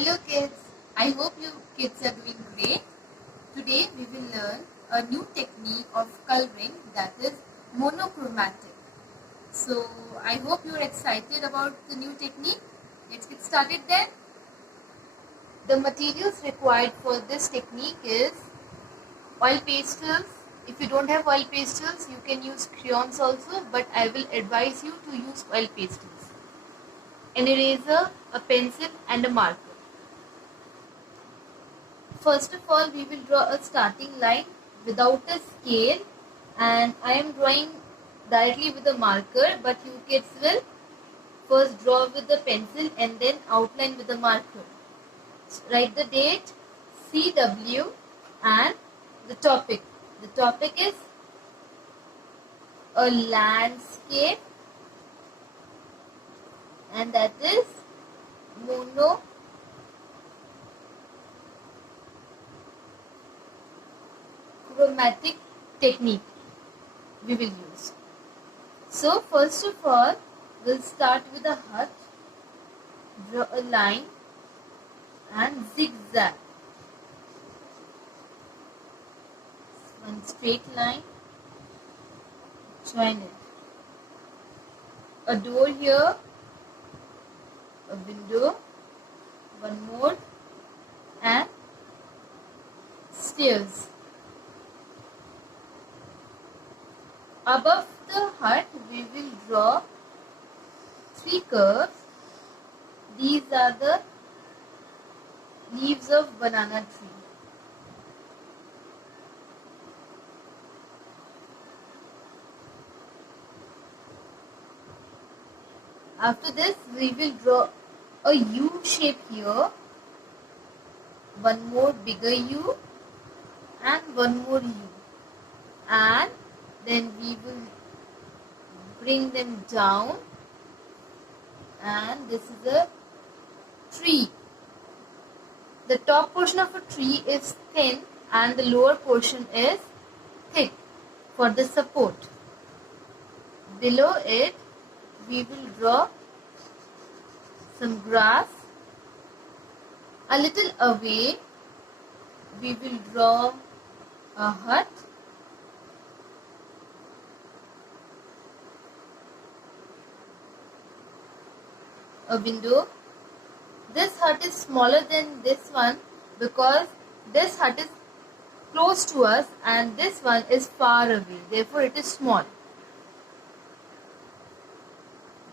Hello kids, I hope you kids are doing great. Today we will learn a new technique of coloring that is monochromatic. So I hope you are excited about the new technique. Let's get started then. The materials required for this technique is oil pastels. If you don't have oil pastels, you can use crayons also, but I will advise you to use oil pastels. An eraser, a pencil and a marker. First of all, we will draw a starting line without a scale, and I am drawing directly with a marker, but you kids will first draw with the pencil and then outline with the marker. Write the date, CW, and the topic. The topic is a landscape, and that is monochromatic technique we will use. So first of all, we'll start with a hut, draw a line and zigzag. One straight line, join it. A door here, a window, one more, and stairs. Above the hut, we will draw three curves. These are the leaves of banana tree. After this, we will draw a U shape here, one more bigger U and one more U, and then we will bring them down, and this is a tree. The top portion of a tree is thin and the lower portion is thick for the support. Below it, we will draw some grass. A little away, we will draw a hut. A window. This hut is smaller than this one because this hut is close to us and this one is far away. Therefore, it is small.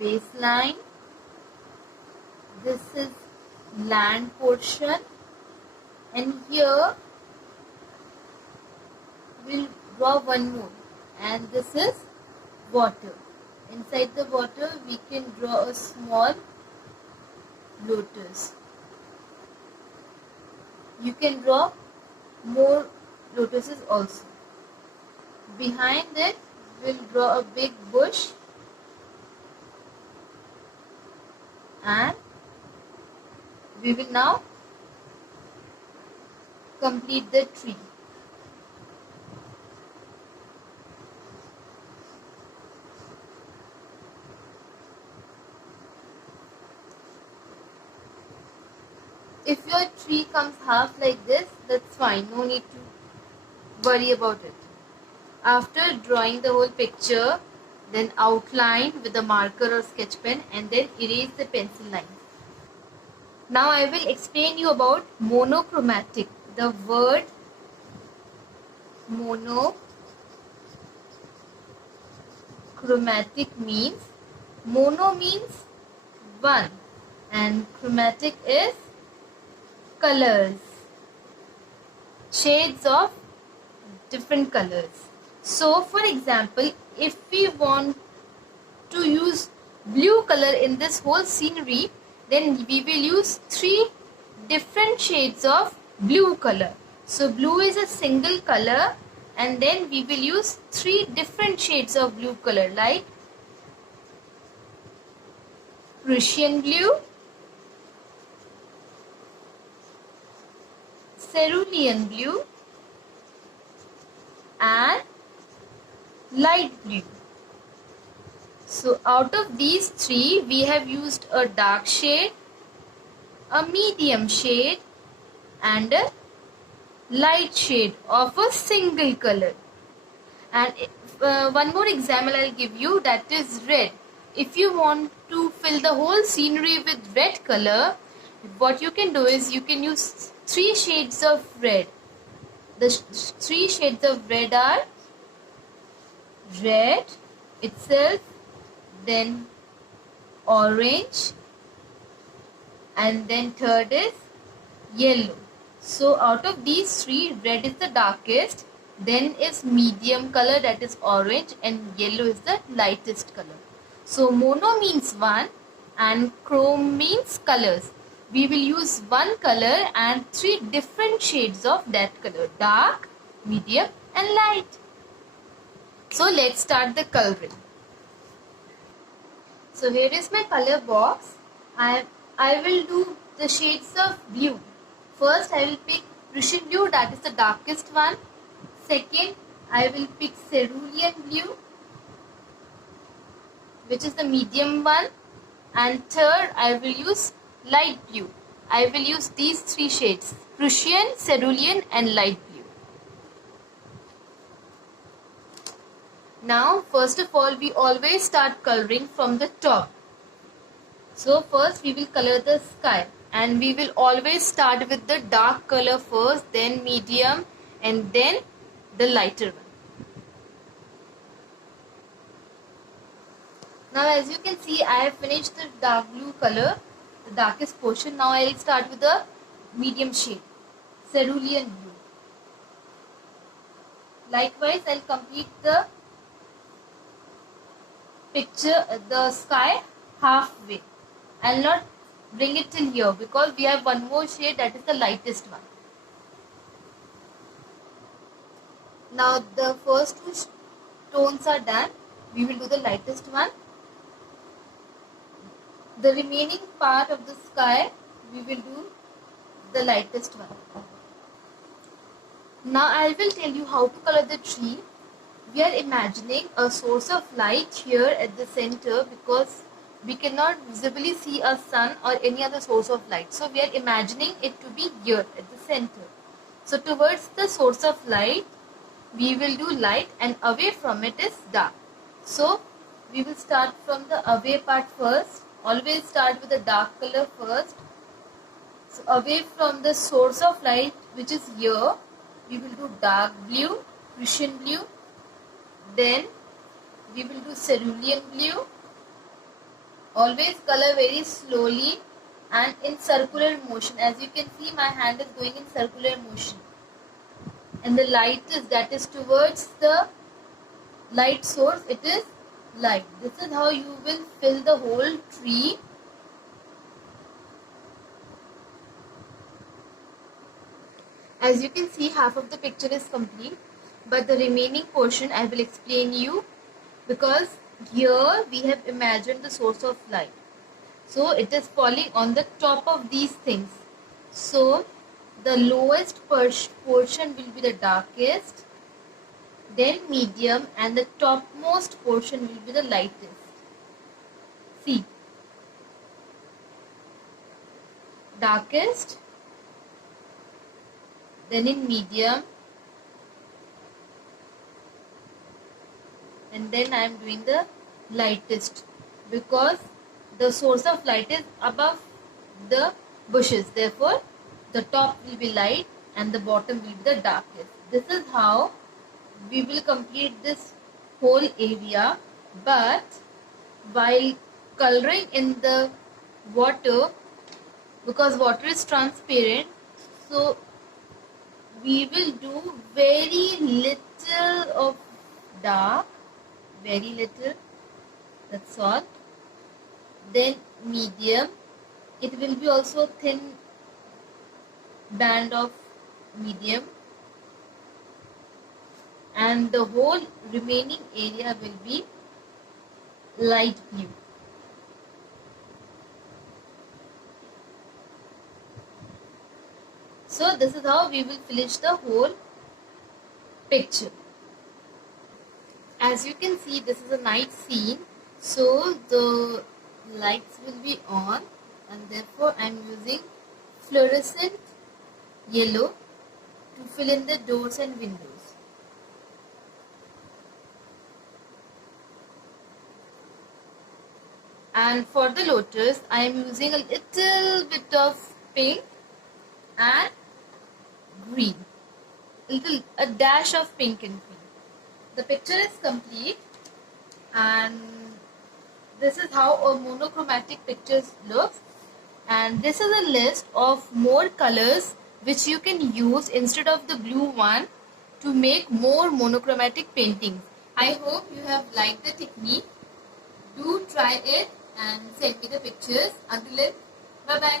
Baseline. This is land portion, and here we'll draw one more, and this is water. Inside the water, we can draw a small lotus. You can draw more lotuses also. Behind it, we'll draw a big bush, and we will now complete the tree. If your tree comes half like this, that's fine. No need to worry about it. After drawing the whole picture, then outline with a marker or sketch pen and then erase the pencil line. Now I will explain you about monochromatic. The word monochromatic means, mono means one and chromatic is colors, shades of different colors. So for example, if we want to use blue color in this whole scenery, then we will use three different shades of blue color. So blue is a single color, and then we will use three different shades of blue color like Prussian blue, cerulean blue, and light blue. So out of these three, we have used a dark shade, a medium shade and a light shade of a single color. And one more example I'll give you, that is red. If you want to fill the whole scenery with red color, what you can do is you can use 3 shades of red. The 3 shades of red are red itself, then orange, and then third is yellow. So out of these 3, red is the darkest, then is medium color, that is orange, and yellow is the lightest color. So mono means one and chrome means colors. We will use one color and 3 different shades of that color: dark, medium and light. So let's start the coloring. So here is my color box. I will do the shades of blue. First I will pick Prussian blue, that is the darkest one. Second I will pick cerulean blue, which is the medium one. And third I will use light blue. I will use these 3 shades: Prussian, cerulean and light blue. Now first of all, we always start coloring from the top. So first we will color the sky, and we will always start with the dark color first, then medium and then the lighter one. Now as you can see, I have finished the dark blue color, the darkest portion. Now I will start with the medium shade, cerulean blue. Likewise I will complete the picture, the sky halfway. I will not bring it till here because we have one more shade, that is the lightest one. Now the first 2 tones are done. We will do the lightest one. The remaining part of the sky, we will do the lightest one. Now I will tell you how to color the tree. We are imagining a source of light here at the center because we cannot visibly see a sun or any other source of light. So we are imagining it to be here at the center. So towards the source of light, we will do light, and away from it is dark. So we will start from the away part first. Always start with the dark color first. So away from the source of light, which is here, we will do dark blue, Prussian blue. Then we will do cerulean blue. Always color very slowly and in circular motion. As you can see, my hand is going in circular motion. And the light is, that is towards the light source, it is light. This is how you will fill the whole tree. As you can see, half of the picture is complete, but the remaining portion I will explain you, because here we have imagined the source of light. So it is falling on the top of these things. So the lowest portion will be the darkest, then medium, and the topmost portion will be the lightest. See, darkest, then in medium, and then I am doing the lightest because the source of light is above the bushes. Therefore, the top will be light and the bottom will be the darkest. This is how we will complete this whole area. But while coloring in the water, because water is transparent, so we will do very little of dark, very little, that's all. Then medium, it will be also thin band of medium, and the whole remaining area will be light blue. So this is how we will finish the whole picture. As you can see, this is a night scene, so the lights will be on, and therefore I am using fluorescent yellow to fill in the doors and windows. And for the lotus, I am using a little bit of pink and green. A dash of pink and green. The picture is complete, and this is how a monochromatic picture looks. And this is a list of more colors which you can use instead of the blue one to make more monochromatic paintings. I hope you have liked the technique. Do try it and send me the pictures. Until then, bye bye.